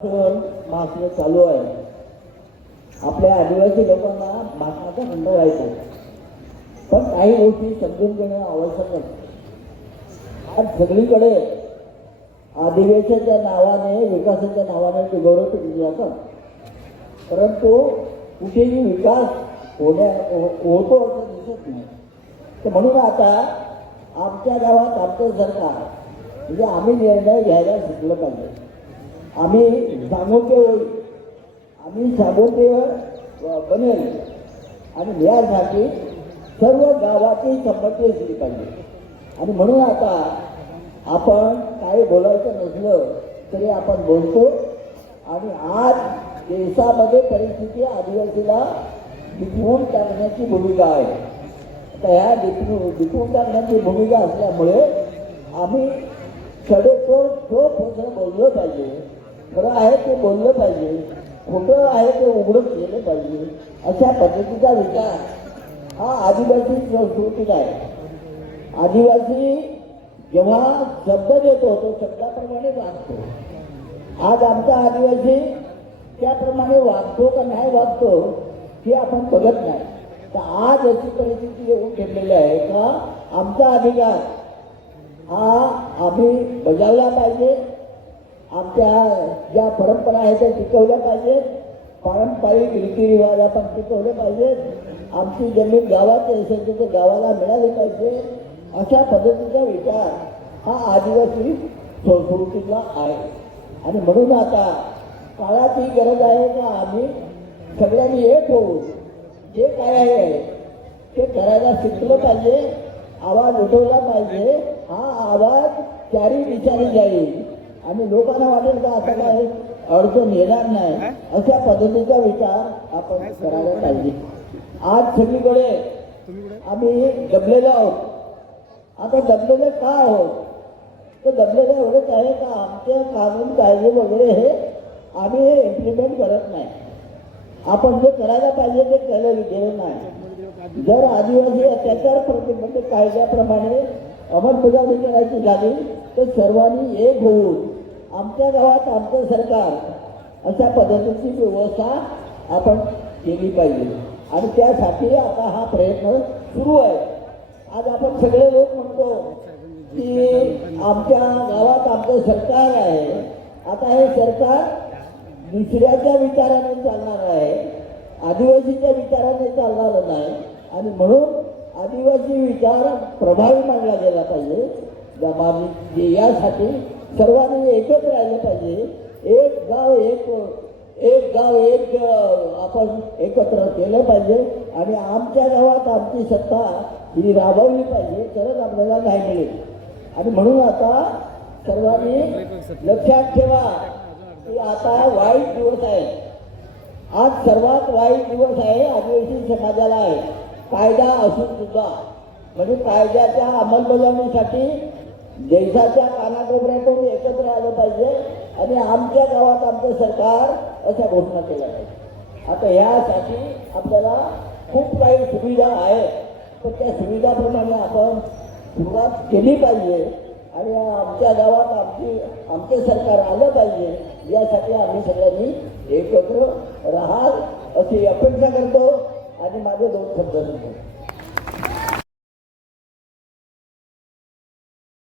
सण भाषण चालू आहे. आपल्या आदिवासी लोकांना भाषणाचा कंटाळा राहायचं पण काही गोष्टी समजून घेणं आवश्यक असते आज सगळीकडे अधिवेशनाच्या नावाने विकासाच्या नावाने ते गौरव केले जातात परंतु कुठेही विकास होण्या हो, होतो असं दिसत नाही. तर म्हणून आता आमच्या गावात आमचं सरकार म्हणजे आम्ही निर्णय घ्यायला शिकलं पाहिजे. आम्ही सांगोटे होईल आम्ही सांगोटे बनेल. आणि यासाठी सर्व गावाची संमती असली पाहिजे. आणि म्हणून आता आपण काही बोलायचं नसलं तरी आपण बोलतो. आणि आज देशामध्ये परिस्थिती आदिवासीला विकवून टाकण्याची भूमिका आहे. आता ह्या विकवून विकवून टाकण्याची भूमिका असल्यामुळे आम्ही सडेतोड तो खोटं बोललं पाहिजे. खरं आहे ते बोललं पाहिजे. खोटं आहे ते उघडं केलं पाहिजे. अशा पद्धतीचा विचार हा आदिवासी संस्कृतीत आहे. आदिवासी जेव्हा शब्द देतो तो शब्दाप्रमाणे वागतो. आज आमचा आदिवासी त्याप्रमाणे वागतो का नाही वागतो हे आपण बघत नाही. तर आज अशी परिस्थिती येऊन ठेवलेली आहे का? आमचा अधिकार हा आम्ही बजावला पाहिजे. आमच्या ज्या परंपरा आहेत त्या टिकवल्या पाहिजेत. पारंपरिक रीतिरिवाज आपण टिकवले पाहिजेत. आमची जमीन गावाची असेल तर ते गावाला मिळाली पाहिजे. अशा पद्धतीचा विचार हा आदिवासी संस्कृतीतला आहे. आणि म्हणून आता काळाची गरज आहे का आम्ही सगळ्यांनी एक होऊ? जे काय आहे ते करायला शिकलं पाहिजे आवाज उठवला पाहिजे. हा आवाज चारी विचारी जाईल. आणि लोकांना वाटेल का आता काय अडचण येणार नाही अशा पद्धतीचा विचार आपण करायला पाहिजे. आज सगळीकडे आम्ही दबलेलो आहोत. आता दबलेले का आहोत? तर दबलेले एवढंच आहे का? आमचे कानून कायदे वगैरे हे आम्ही इम्प्लिमेंट करत नाही. आपण जे करायला पाहिजे ते केलं गेलं नाही. जर आदिवासी अत्याचार प्रतिबंधक कायद्याप्रमाणे अंमलबजावणी करायची झाली तर सर्वांनी एक होऊन आमच्या गावात आमचं सरकार अशा पद्धतीची व्यवस्था आपण केली पाहिजे. आणि त्यासाठी आता हा प्रयत्न सुरू आहे. आज आपण सगळे लोक म्हणतो की आमच्या गावात आमचं सरकार आहे. आता हे सरकार दुसऱ्याच्या विचाराने चालणार आहे. आदिवासीच्या विचाराने चालणार नाही. आणि म्हणून आदिवासी विचार प्रभावी मानला गेला पाहिजे. यासाठी सर्वांनी एकत्र राहिलं पाहिजे. एक गाव एक एक गाव एक आपण एकत्र केलं पाहिजे. आणि आमच्या गावात आमची सत्ता ही राबवली पाहिजे. तरच आपल्याला नाही मिळेल. आणि म्हणून आता सर्वांनी लक्षात ठेवा की आता वाईट दिवस आहे. आज सर्वात वाईट दिवस आहे आदिवासी समाजाला आहे. कायदा असून सुद्धा. म्हणजे कायद्याच्या अंमलबजावणीसाठी देशाच्या कानाकोपऱ्यातून पाहिजे. आणि आमच्या गावात आमचं सरकार अशा घोषणा केल्या पाहिजे आता यासाठी आपल्याला खूप काही सुविधा आहे पण त्या सुविधाप्रमाणे आपण सुरुवात केली पाहिजे. आणि आमच्या गावात आमची आमचे सरकार आलं पाहिजे. यासाठी आम्ही सगळ्यांनी एकत्र राहाल अशी अपेक्षा करतो. आणि माझे दोन शब्द